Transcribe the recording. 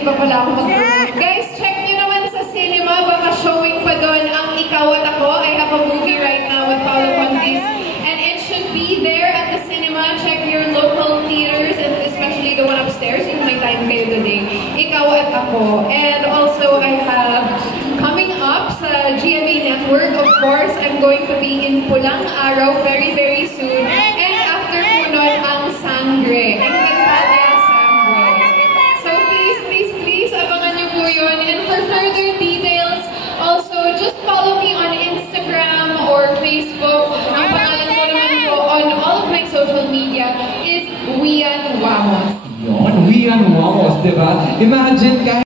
hindi pa pala ako mag-promote. Guys, check nyo naman sa cinema. Baka showing pa doon ang Ikaw at Ako. I have a movie right now with Paolo Contis. And it should be there at the cinema. Check your local theaters and especially the one upstairs kung may time kayo today. Ikaw at Ako. And also, I have coming up sa GMA Network, of course, I'm going to be in Pulang Araw very, very soon. And after po nun, ang Sangre. Encantadia Sangre. So please, abangan niyo po yun. And for further details, also, just follow me on Instagram or Facebook. Ang pangalan ko naman po on all of my social media is Wian Wamos. Yun, Wian Wamos, diba? Imagine,